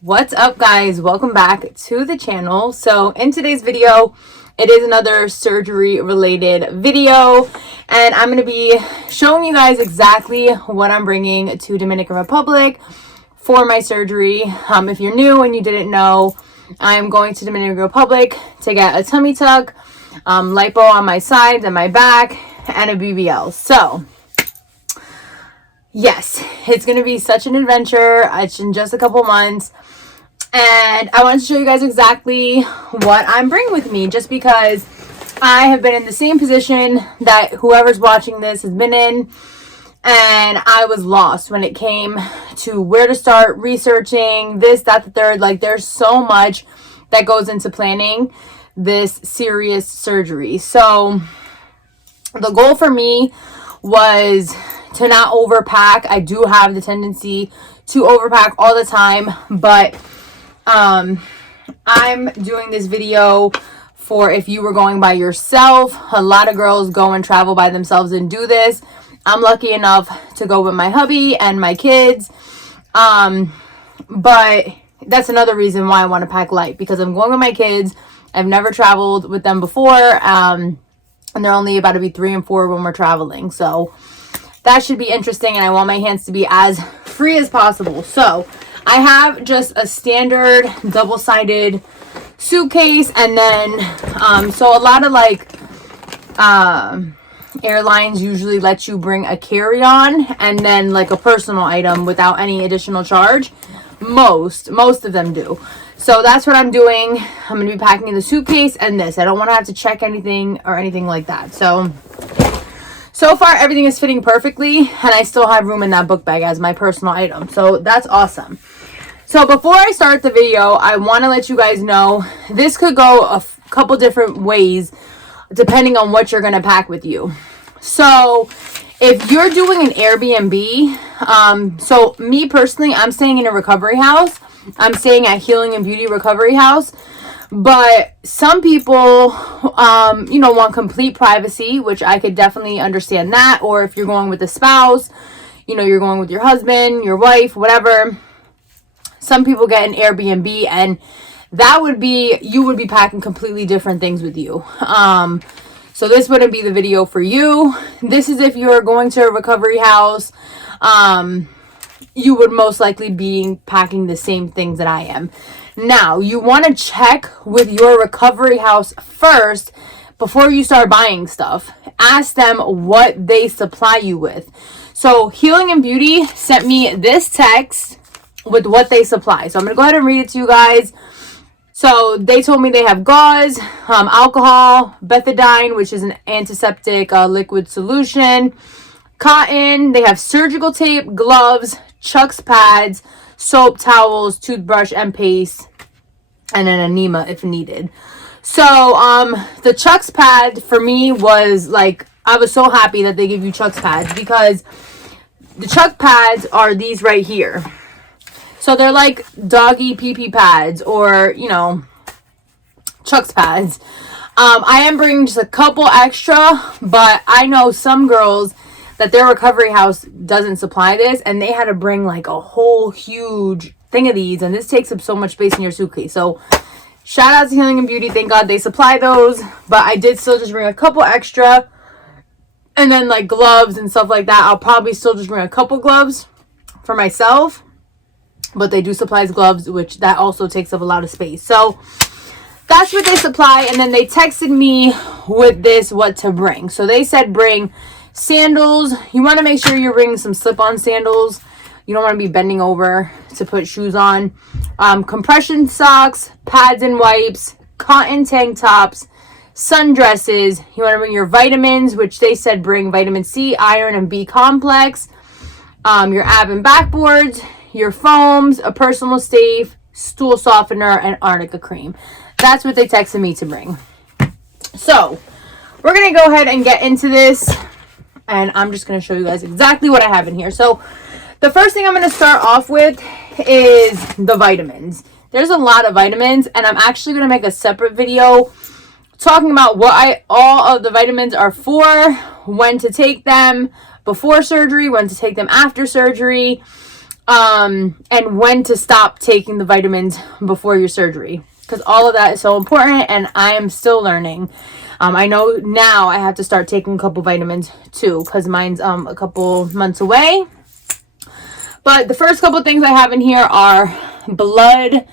What's up, guys? Welcome back to the channel. So in today's video, it is another surgery related video, and I'm going to be showing you guys exactly what I'm bringing to Dominican Republic for my surgery. If you're new and you didn't know, I'm going to Dominican Republic to get a tummy tuck, lipo on my sides and my back, and a BBL. So yes, it's going to be such an adventure. It's in just a couple months. And I wanted to show you guys exactly what I'm bringing with me, just because I have been in the same position that whoever's watching this has been in. And I was lost when it came to where to start researching this, that, the third. Like, there's so much that goes into planning this serious surgery. So the goal for me was to not overpack. I do have the tendency to overpack all the time, but I'm doing this video for if you were going by yourself. A lot of girls go and travel by themselves and do this. I'm lucky enough to go with my hubby and my kids. But that's another reason why I want to pack light, because I'm going with my kids. I've never traveled with them before. And they're only about to be 3 and 4 when we're traveling. So that should be interesting, and I want my hands to be as free as possible. So I have just a standard double-sided suitcase, and then so a lot of airlines usually let you bring a carry-on and then like a personal item without any additional charge. Most of them do. So that's what I'm doing. I'm gonna be packing in the suitcase and this. I don't want to have to check anything or anything like that. So far everything is fitting perfectly, and I still have room in that book bag as my personal item. So that's awesome. So before I start the video, I want to let you guys know this could go a couple different ways depending on what you're going to pack with you. So if you're doing an Airbnb, so me personally, I'm staying in a recovery house. I'm staying at Healing and Beauty Recovery House. But some people, want complete privacy, which I could definitely understand that. Or if you're going with a spouse, you're going with your husband, your wife, whatever. Some people get an Airbnb, and that would be, you would be packing completely different things with you. So this wouldn't be the video for you. This is if you're going to a recovery house. You would most likely be packing the same things that I am. Now, you want to check with your recovery house first before you start buying stuff. Ask them what they supply you with. So Healing and Beauty sent me this text with what they supply. So I'm going to go ahead and read it to you guys. So they told me they have gauze, alcohol, betadine, which is an antiseptic liquid solution, cotton. They have surgical tape, gloves, Chuck's pads, soap, towels, toothbrush, and paste, and an enema if needed. So the Chuck's pad for me was like, I was so happy that they give you Chuck's pads, because the Chuck pads are these right here. So they're like doggy pee-pee pads, or Chuck's pads. I am bringing just a couple extra, but I know some girls that their recovery house doesn't supply this, and they had to bring like a whole huge thing of these, and this takes up so much space in your suitcase. So shout out to Healing and Beauty. Thank God they supply those, but I did still just bring a couple extra. And then like gloves and stuff like that, I'll probably still just bring a couple gloves for myself, but they do supply gloves, which that also takes up a lot of space. So that's what they supply. And then they texted me with this, what to bring. So they said bring sandals. You want to make sure you're bringing some slip-on sandals. You don't want to be bending over to put shoes on. Compression socks, pads and wipes, cotton tank tops, sundresses. You want to bring your vitamins, which they said bring vitamin C, iron, and B complex. Your ab and backboards, your foams, a personal safe, stool softener, and Arnica Cream. That's what they texted me to bring. So we're going to go ahead and get into this, and I'm just going to show you guys exactly what I have in here. So the first thing I'm going to start off with is the vitamins. There's a lot of vitamins, and I'm actually going to make a separate video talking about what all of the vitamins are for, when to take them before surgery, when to take them after surgery. and when to stop taking the vitamins before your surgery, because all of that is so important, and I am still learning. I know now I have to start taking a couple vitamins too, because mine's a couple months away. But the first couple things I have in here are blood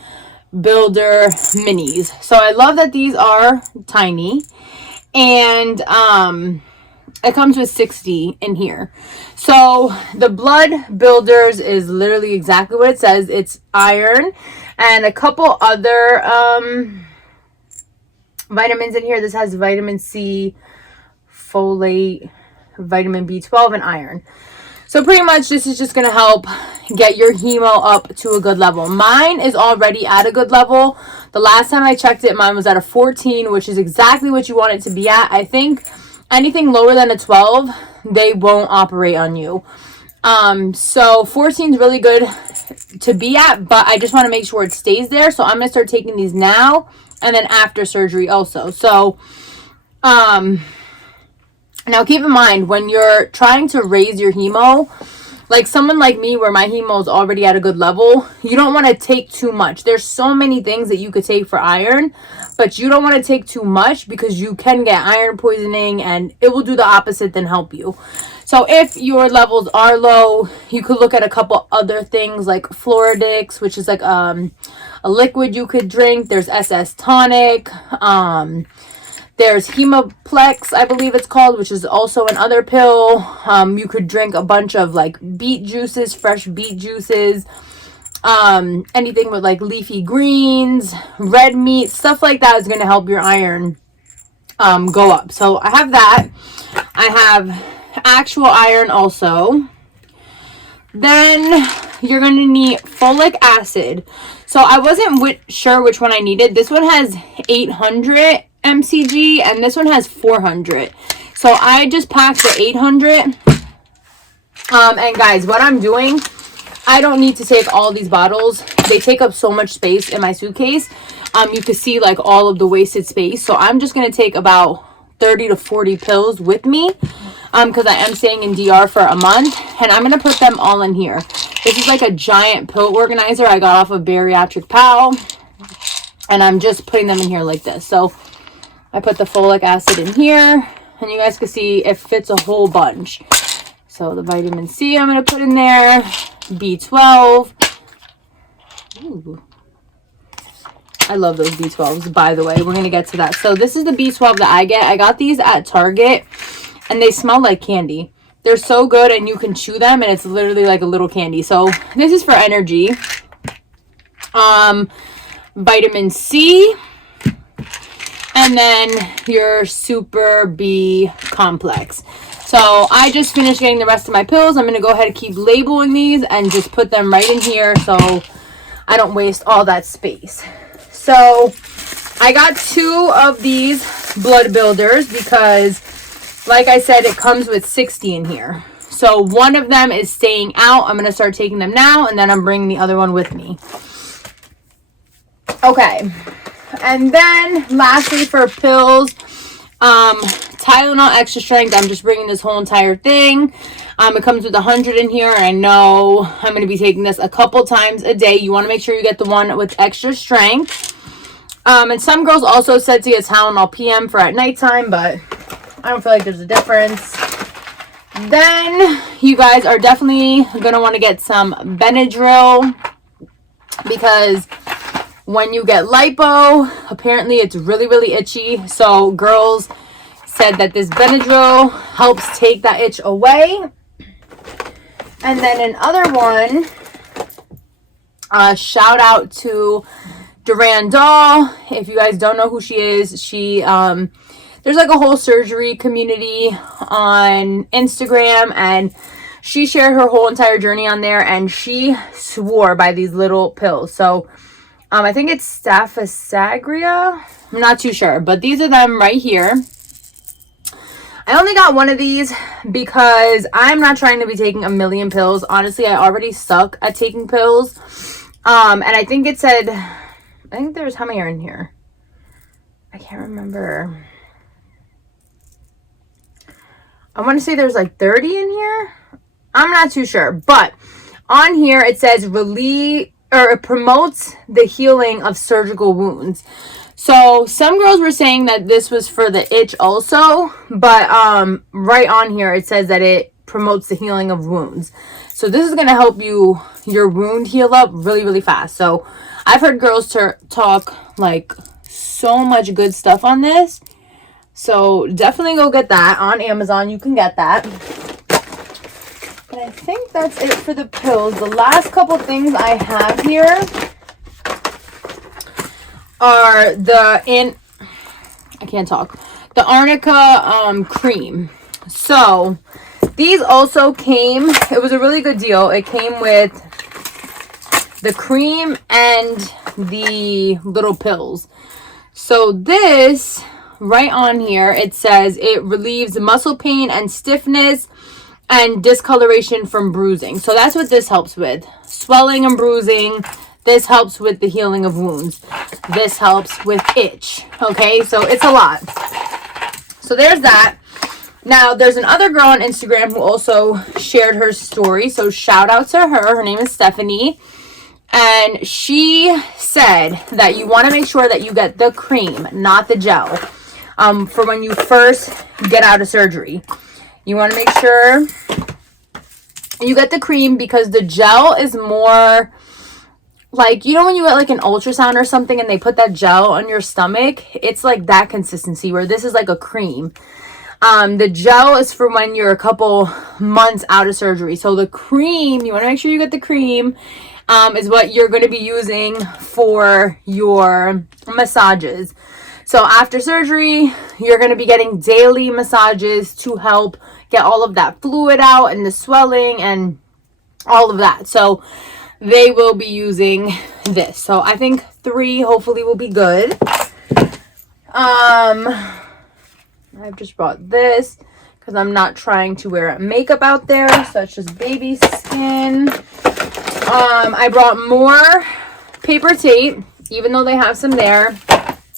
builder minis. So I love that these are tiny, and it comes with 60 in here. So the blood builders is literally exactly what it says. It's iron and a couple other vitamins in here. This has vitamin C, folate, vitamin B12, and iron. So pretty much this is just going to help get your hemo up to a good level. Mine is already at a good level. The last time I checked it, mine was at a 14, which is exactly what you want it to be at. I think anything lower than a 12, they won't operate on you. So 14 is really good to be at, but I just want to make sure it stays there. So I'm going to start taking these now and then after surgery also. So, now keep in mind, when you're trying to raise your hemo, like someone like me where my hemo is already at a good level, you don't want to take too much. There's so many things that you could take for iron, but you don't want to take too much because you can get iron poisoning and it will do the opposite than help you. So if your levels are low, you could look at a couple other things like Floridix, which is like a liquid you could drink. There's SS Tonic. There's Hemoplex, I believe it's called, which is also another pill. You could drink a bunch of like beet juices, fresh beet juices, anything with like leafy greens, red meat, stuff like that is going to help your iron go up. So I have that. I have actual iron also. Then you're going to need folic acid. So I wasn't sure which one I needed. This one has 800 mcg and this one has 400. So I just packed the 800. And guys, what I'm doing, I don't need to take all these bottles. They take up so much space in my suitcase. You can see like all of the wasted space. So I'm just going to take about 30 to 40 pills with me. Because I am staying in DR for a month, and I'm going to put them all in here. This is like a giant pill organizer I got off of Bariatric Pal, and I'm just putting them in here like this. So I put the folic acid in here, and you guys can see it fits a whole bunch. So the vitamin C I'm going to put in there, B12. Ooh. I love those B12s, by the way. We're going to get to that. So this is the B12 that I get. I got these at Target. And they smell like candy. They're so good, and you can chew them, and it's literally like a little candy. So this is for energy. Vitamin C. And then your Super B complex. So I just finished getting the rest of my pills. I'm going to go ahead and keep labeling these and just put them right in here so I don't waste all that space. So I got 2 of these blood builders because, like I said, it comes with 60 in here. So one of them is staying out. I'm going to start taking them now, and then I'm bringing the other one with me. Okay. And then lastly for pills, Tylenol extra strength. I'm just bringing this whole entire thing. It comes with 100 in here, and I know I'm going to be taking this a couple times a day. You want to make sure you get the one with extra strength. And some girls also said to get Tylenol PM for at nighttime, but I don't feel like there's a difference. Then you guys are definitely going to want to get some Benadryl, because when you get lipo, apparently it's really, really itchy. So girls said that this Benadryl helps take that itch away. And then another one, shout out to Durandal. If you guys don't know who she is, she there's like a whole surgery community on Instagram, and she shared her whole entire journey on there, and she swore by these little pills. So I think it's Staphysagria. I'm not too sure, but these are them right here. I only got one of these because I'm not trying to be taking a million pills. Honestly, I already suck at taking pills. And I think it said, I think there's, how many are in here? I can't remember. I want to say there's like 30 in here. I'm not too sure, but On here it says relieve, or it promotes the healing of surgical wounds. So some girls were saying that this was for the itch also, but right on here it says that it promotes the healing of wounds. So this is going to help your wound heal up really, really fast. So I've heard girls talk like so much good stuff on this. So definitely go get that on Amazon. You can get that. And I think that's it for the pills. The last couple things I have here are the Arnica Cream. So these also came, it was a really good deal. It came with the cream and the little pills. So this right on here, it says it relieves muscle pain and stiffness and discoloration from bruising. So that's what this helps with. Swelling and bruising. This helps with the healing of wounds. This helps with itch. Okay, so it's a lot. So there's that. Now, there's another girl on Instagram who also shared her story. So shout out to her. Her name is Stephanie. And she said that you want to make sure that you get the cream, not the gel, for when you first get out of surgery. You want to make sure you get the cream because the gel is more like, you know, when you get like an ultrasound or something and they put that gel on your stomach, it's like that consistency, where this is like a cream. The gel is for when you're a couple months out of surgery. So the cream, you want to make sure you get the cream, is what you're going to be using for your massages. So after surgery, you're going to be getting daily massages to help get all of that fluid out and the swelling and all of that. So they will be using this. So I think 3 hopefully will be good. I've just brought this because I'm not trying to wear makeup out there. So it's just baby skin. I brought more paper tape, even though they have some there.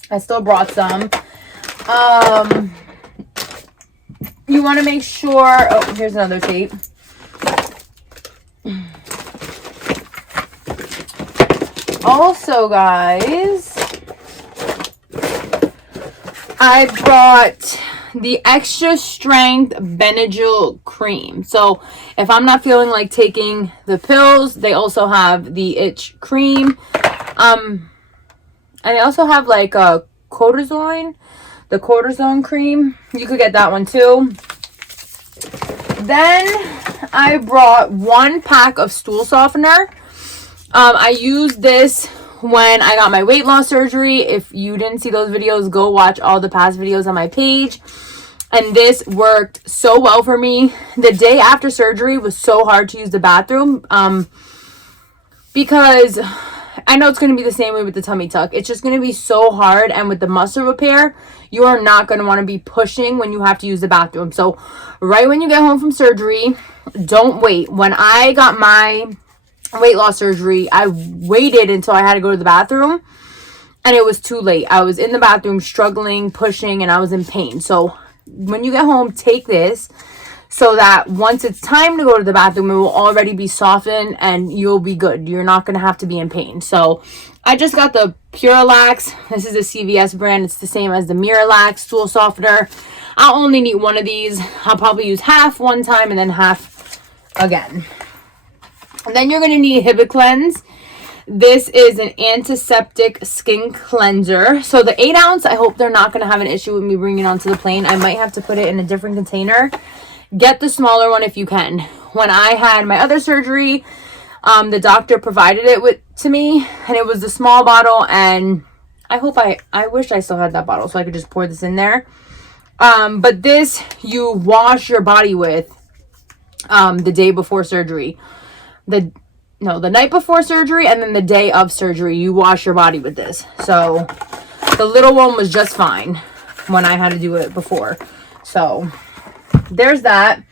I still brought some. You want to make sure, oh, here's another tape. Also, guys, I brought the extra strength Benadryl cream. So if I'm not feeling like taking the pills, they also have the itch cream. And they also have like a cortisone, the cortisone cream. You could get that one too. Then I brought 1 pack of stool softener. I used this when I got my weight loss surgery. If you didn't see those videos, go watch all the past videos on my page. And this worked so well for me. The day after surgery was so hard to use the bathroom, because I know it's going to be the same way with the tummy tuck. It's just going to be so hard. And with the muscle repair, you are not going to want to be pushing when you have to use the bathroom. So right when you get home from surgery, don't wait. When I got my weight loss surgery, I waited until I had to go to the bathroom, and it was too late. I was in the bathroom struggling, pushing, and I was in pain. So when you get home, take this so that once it's time to go to the bathroom, it will already be softened and you'll be good. You're not going to have to be in pain. So I just got the Purelax. This is a CVS brand. It's the same as the Miralax stool softener. I'll only need 1 of these. I'll probably use half one time and then half again. And then you're going to need Hibiclens. This is an antiseptic skin cleanser. So the 8 ounce, I hope they're not going to have an issue with me bringing it onto the plane. I might have to put it in a different container. Get the smaller one if you can. When I had my other surgery, the doctor provided it to me, and it was the small bottle, and I wish I still had that bottle so I could just pour this in there. But this, you wash your body with the day before surgery. The night before surgery, and then the day of surgery, you wash your body with this. So the little one was just fine when I had to do it before. So there's that.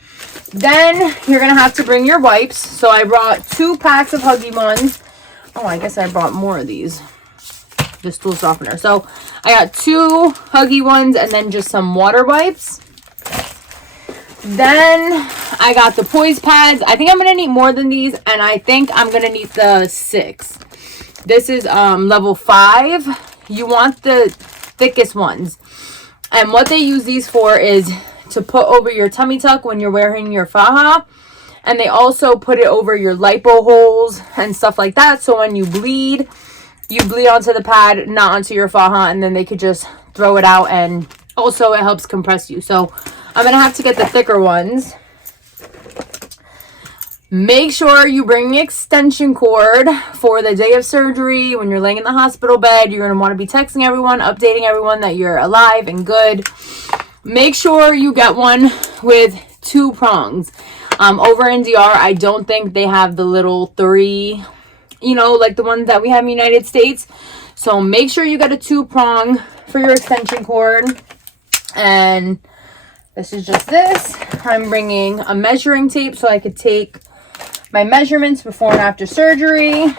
Then you're going to have to bring your wipes. So I brought 2 packs of Huggy ones. Oh, I guess I brought more of these. The stool softener. So I got 2 Huggy ones and then just some water wipes. Then I got the Poise pads. I think I'm going to need more than these, and I think I'm going to need the 6. This is level 5. You want the thickest ones. And what they use these for is to put over your tummy tuck when you're wearing your faja. And they also put it over your lipo holes and stuff like that. So when you bleed onto the pad, not onto your faja, and then they could just throw it out. And also it helps compress you. So I'm going to have to get the thicker ones. Make sure you bring an extension cord for the day of surgery. When you're laying in the hospital bed, you're going to want to be texting everyone, updating everyone that you're alive and good. Make sure you get one with 2 prongs. Over in DR, I don't think they have the little 3, you know, like the ones that we have in the United States. So make sure you get a 2-prong for your extension cord. And this is just this. I'm bringing a measuring tape so I could take my measurements before and after surgery.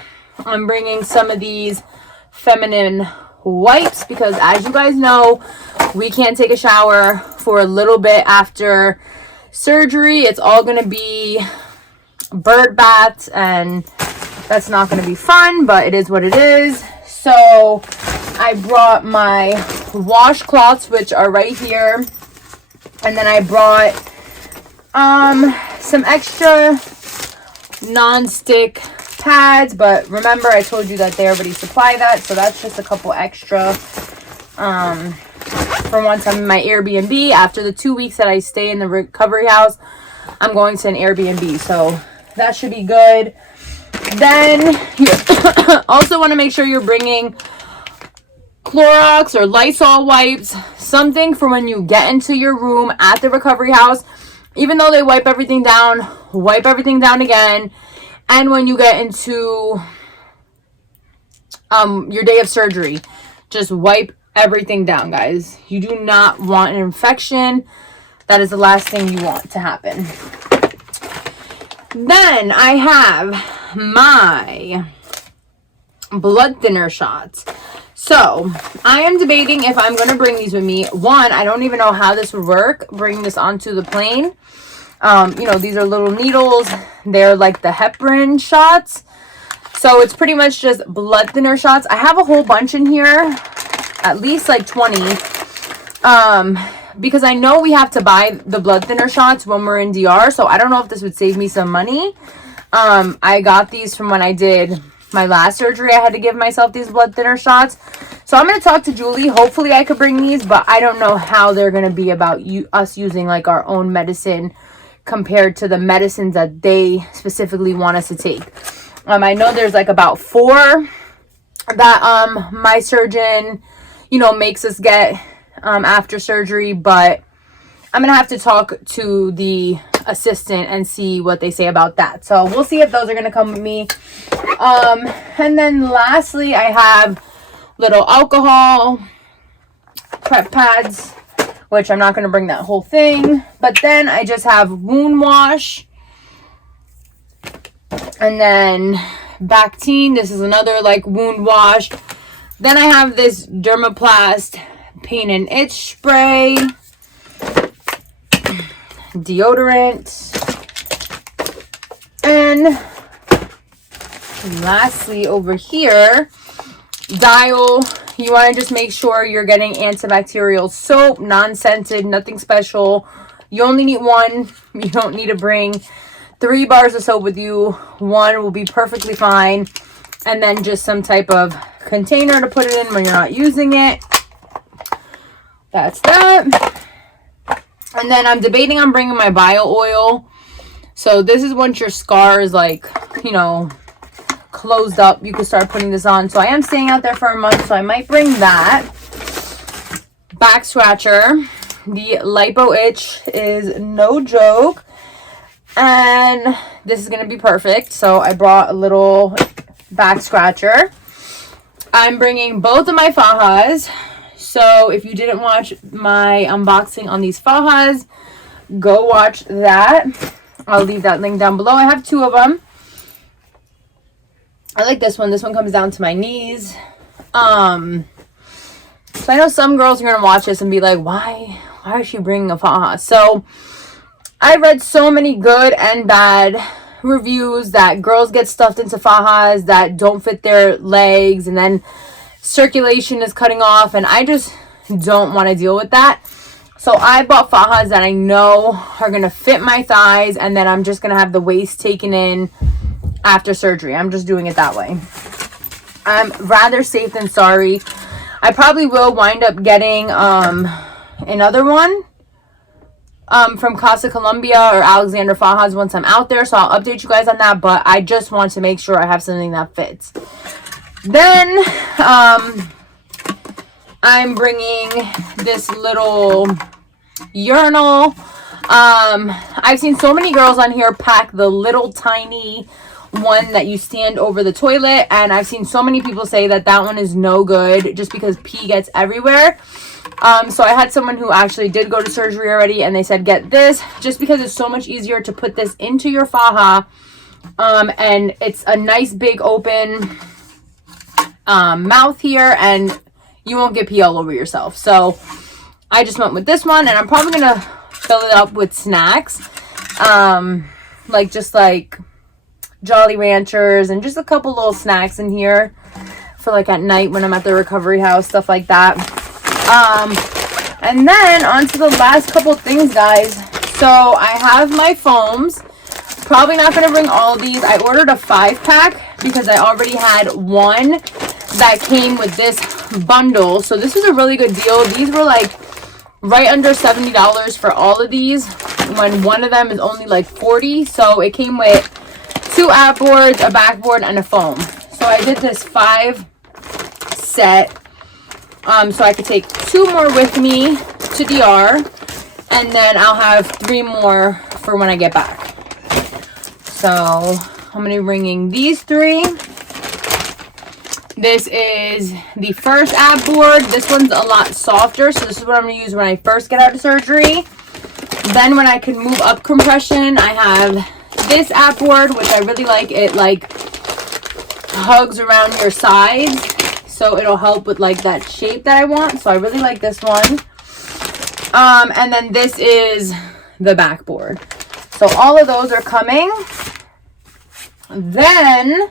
I'm bringing some of these feminine wipes because, as you guys know, we can't take a shower for a little bit after surgery. It's all going to be bird baths, and that's not going to be fun, but it is what it is. So I brought my washcloths, which are right here, and then I brought some extra non-stick pads, but remember I told you that they already supply that, so that's just a couple extra for once I'm in my Airbnb. After the 2 weeks that I stay in the recovery house, I'm going to an Airbnb, so that should be good. Then you also want to make sure you're bringing Clorox or Lysol wipes, something for when you get into your room at the recovery house. Even though they wipe everything down again. And when you get into your day of surgery, just wipe everything down, guys. You do not want an infection. That is the last thing you want to happen. Then I have my blood thinner shots. So I am debating if I'm going to bring these with me. One, I don't even know how this would work, bringing this onto the plane. You know, these are little needles. They're like the heparin shots. So it's pretty much just blood thinner shots. I have a whole bunch in here, at least like 20. Because I know we have to buy the blood thinner shots when we're in DR. So I don't know if this would save me some money. I got these from when I did my last surgery. I had to give myself these blood thinner shots. So I'm going to talk to Julie. Hopefully I could bring these, but I don't know how they're going to be about us using like our own medicine compared to the medicines that they specifically want us to take. I know there's like about 4 that my surgeon, you know, makes us get after surgery, but I'm going to have to talk to the assistant and see what they say about that. So we'll see if those are going to come with me. And then lastly, I have little alcohol prep pads, which I'm not going to bring that whole thing. But then I just have wound wash. And then Bactine. This is another like wound wash. Then I have this Dermaplast pain and itch spray. Deodorant. And lastly over here, Dial. You want to just make sure you're getting antibacterial soap, non-scented, nothing special. You only need 1. You don't need to bring 3 bars of soap with you. 1 will be perfectly fine. And then just some type of container to put it in when you're not using it. That's that. And then I'm debating on bringing my bio oil. So this is once your scar is like, you know, closed up, you can start putting this on. So I am staying out there for a month, so I might bring that. Back scratcher. The Lipo itch is no joke, and this is going to be perfect. So I brought a little back scratcher. I'm bringing both of my fajas. So if you didn't watch my unboxing on these fajas, go watch that. I'll leave that link down below. I have 2 of them. I like this one. This one comes down to my knees. So I know some girls are going to watch this and be like, why is she bringing a faja? So I read so many good and bad reviews that girls get stuffed into fajas that don't fit their legs, and then circulation is cutting off, and I just don't want to deal with that. So I bought fajas that I know are going to fit my thighs, and then I'm just going to have the waist taken in after surgery. I'm just doing it that way. I'm rather safe than sorry. I probably will wind up getting another one from Casa Colombia or Alexander Fajas once I'm out there, so I'll update you guys on that, but I just want to make sure I have something that fits. Then I'm bringing this little urinal. I've seen so many girls on here pack the little tiny one that you stand over the toilet, and I've seen so many people say that that one is no good just because pee gets everywhere. So I had someone who actually did go to surgery already, and they said get this just because it's so much easier to put this into your faja, and it's a nice big open mouth here, and you won't get pee all over yourself. So I just went with this one, and I'm probably gonna fill it up with snacks, like Jolly Ranchers and just a couple little snacks in here for like at night when I'm at the recovery house, stuff like that. And then on to the last couple things, guys. So I have my foams. Probably not going to bring all these. I ordered a 5-pack because I already had one that came with this bundle. So this was a really good deal. These were like right under $70 for all of these, when one of them is only like $40. So it came with 2 ab boards, a backboard, and a foam. So I did this 5 set. So I could take 2 more with me to DR, and then I'll have 3 more for when I get back. So I'm going to be bringing these 3. This is the first ab board. This one's a lot softer, so this is what I'm going to use when I first get out of surgery. Then when I can move up compression, I have this ab board, which I really like. It like hugs around your sides, so it'll help with like that shape that I want. So I really like this one. And then this is the backboard. So all of those are coming. Then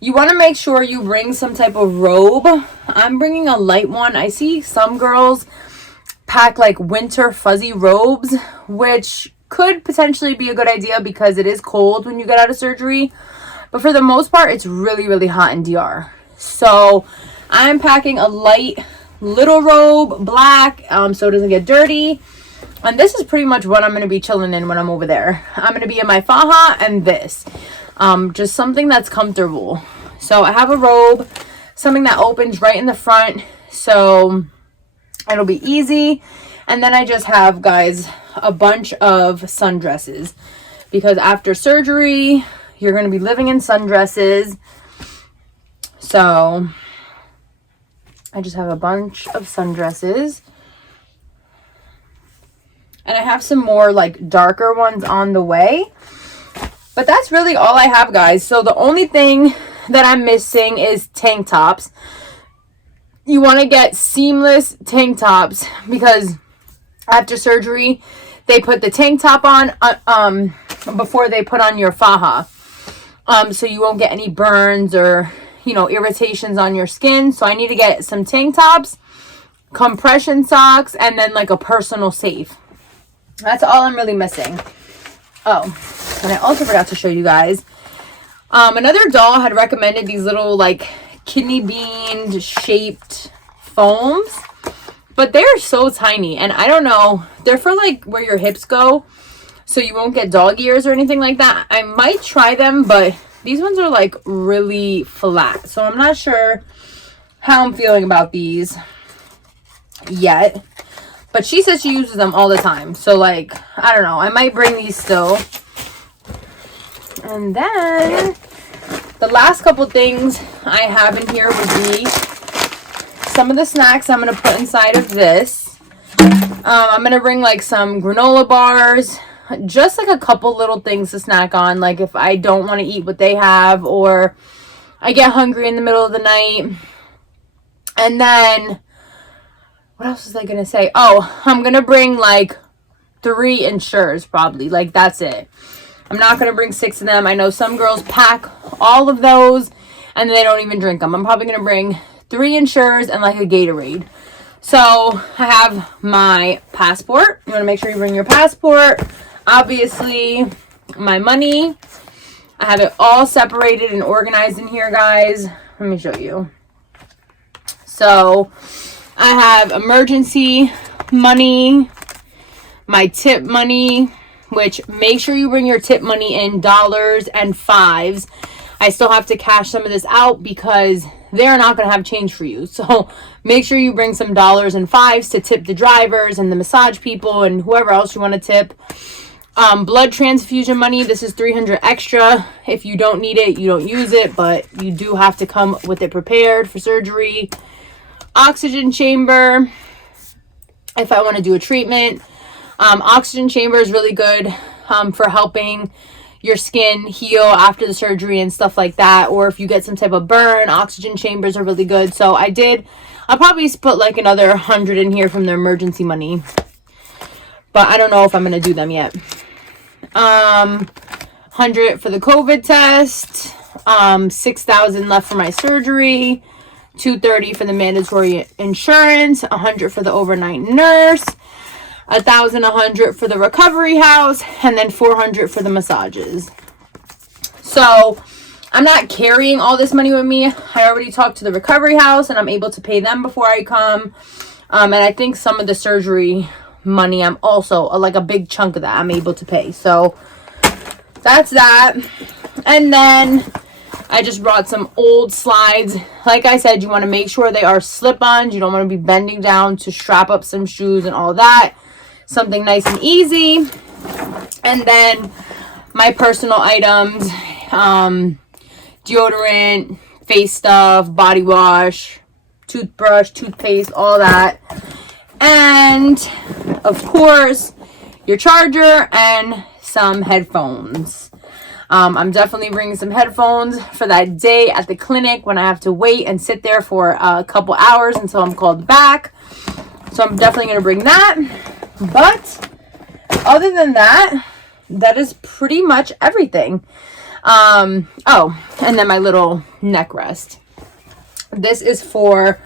you want to make sure you bring some type of robe. I'm bringing a light one. I see some girls pack like winter fuzzy robes, which could potentially be a good idea because it is cold when you get out of surgery. But for the most part, it's really, really hot in DR. So I'm packing a light little robe, black, so it doesn't get dirty. And this is pretty much what I'm going to be chilling in when I'm over there. I'm going to be in my faja and this. Just something that's comfortable. So I have a robe, something that opens right in the front, so it'll be easy. And then I just have, guys, a bunch of sundresses, because after surgery, you're going to be living in sundresses. So I just have a bunch of sundresses. And I have some more like darker ones on the way. But that's really all I have, guys. So the only thing that I'm missing is tank tops. You want to get seamless tank tops because after surgery, they put the tank top on before they put on your faja. So you won't get any burns or, you know, irritations on your skin. So I need to get some tank tops, compression socks, and then like a personal safe. That's all I'm really missing. Oh, and I also forgot to show you guys. Another doll had recommended these little like kidney bean shaped foams, but they're so tiny, and I don't know, they're for like where your hips go, so you won't get dog ears or anything like that. I might try them, but these ones are like really flat, so I'm not sure how I'm feeling about these yet. But she says she uses them all the time. So, like, I don't know. I might bring these still. And then the last couple things I have in here would be some of the snacks I'm going to put inside of this. I'm going to bring, like, some granola bars. Just, like, a couple little things to snack on. Like, if I don't want to eat what they have, or I get hungry in the middle of the night. And then what else was I going to say? Oh, I'm going to bring, like, 3 Ensures probably. Like, that's it. I'm not going to bring 6 of them. I know some girls pack all of those and they don't even drink them. I'm probably going to bring 3 Ensures and like a Gatorade. So I have my passport. You want to make sure you bring your passport. Obviously, my money. I have it all separated and organized in here, guys. Let me show you. So I have emergency money, my tip money, which make sure you bring your tip money in dollars and fives. I still have to cash some of this out because they're not going to have change for you. So make sure you bring some dollars and fives to tip the drivers and the massage people and whoever else you want to tip. Blood transfusion money. This is $300 extra. If you don't need it, you don't use it, but you do have to come with it prepared for surgery. Oxygen chamber. If I want to do a treatment. Oxygen chamber is really good for helping your skin heal after the surgery and stuff like that. Or if you get some type of burn, oxygen chambers are really good. So I'll probably put like another 100 in here from the emergency money. But I don't know if I'm going to do them yet. 100 for the COVID test. 6,000 left for my surgery. 230 for the mandatory insurance. 100 for the overnight nurse. 1,100 for the recovery house, and then 400 for the massages. So I'm not carrying all this money with me. I already talked to the recovery house and I'm able to pay them before I come. And I think some of the surgery money, I'm also like a big chunk of that I'm able to pay. So that's that. And then I just brought some old slides. Like I said, you want to make sure they are slip-ons. You don't want to be bending down to strap up some shoes and all that. Something nice and easy. And then my personal items, deodorant, face stuff, body wash, toothbrush, toothpaste, all that. And of course, your charger and some headphones. I'm definitely bringing some headphones for that day at the clinic when I have to wait and sit there for a couple hours until I'm called back. So I'm definitely going to bring that. But other than that, that is pretty much everything. Oh, and then my little neck rest. This is for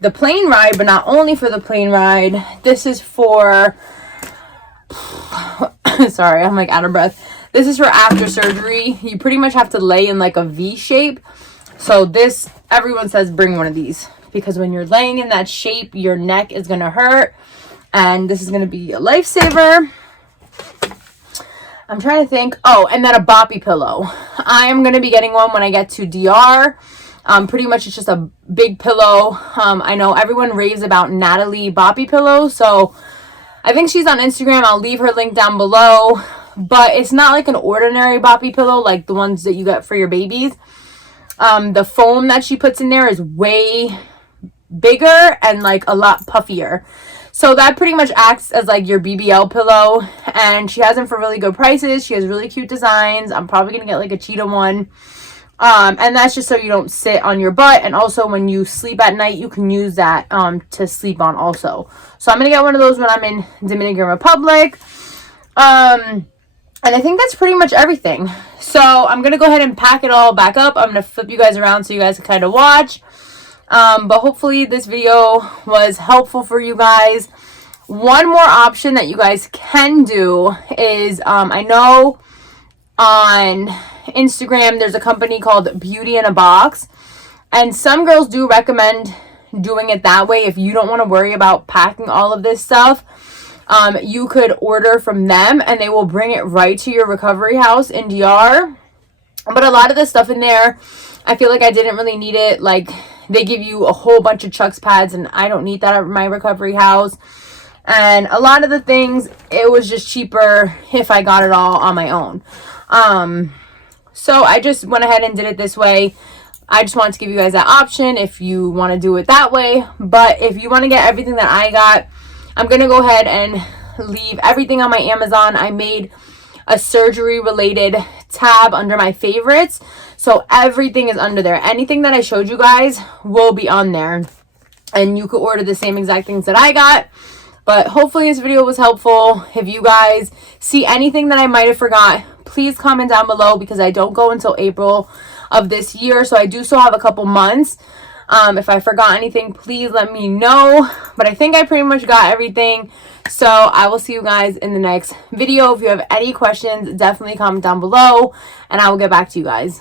the plane ride, but not only for the plane ride. This is for, sorry, I'm like out of breath. This is for after surgery. You pretty much have to lay in like a V shape. So this, everyone says bring one of these. Because when you're laying in that shape, your neck is going to hurt. And this is going to be a lifesaver. I'm trying to think. Oh, and then a BOPPY pillow. I am going to be getting one when I get to DR. Pretty much it's just a big pillow. I know everyone raves about Natalie BOPPY pillows. So I think she's on Instagram. I'll leave her link down below. But it's not like an ordinary BOPPY pillow like the ones that you get for your babies. The foam that she puts in there is way bigger and like a lot puffier. So that pretty much acts as like your BBL pillow. And she has them for really good prices. She has really cute designs. I'm probably going to get like a cheetah one. And that's just so you don't sit on your butt. And also when you sleep at night, you can use that to sleep on also. So I'm going to get one of those when I'm in Dominican Republic. And I think that's pretty much everything. So I'm going to go ahead and pack it all back up. I'm going to flip you guys around so you guys can kind of watch. But hopefully this video was helpful for you guys. One more option that you guys can do is, I know on Instagram there's a company called Beauty in a Box. And some girls do recommend doing it that way if you don't want to worry about packing all of this stuff. You could order from them and they will bring it right to your recovery house in DR. But a lot of the stuff in there, I feel like I didn't really need it. Like, they give you a whole bunch of Chucks pads and I don't need that at my recovery house. And a lot of the things, it was just cheaper if I got it all on my own. So I just went ahead and did it this way. I just wanted to give you guys that option if you want to do it that way. But if you want to get everything that I got, I'm going to go ahead and leave everything on my Amazon. I made a surgery related tab under my favorites. So everything is under there. Anything that I showed you guys will be on there. And you could order the same exact things that I got. But hopefully this video was helpful. If you guys see anything that I might have forgot, please comment down below, because I don't go until April of this year, so I do still have a couple months. If I forgot anything, please let me know. But I think I pretty much got everything. So I will see you guys in the next video. If you have any questions, definitely comment down below, and I will get back to you guys.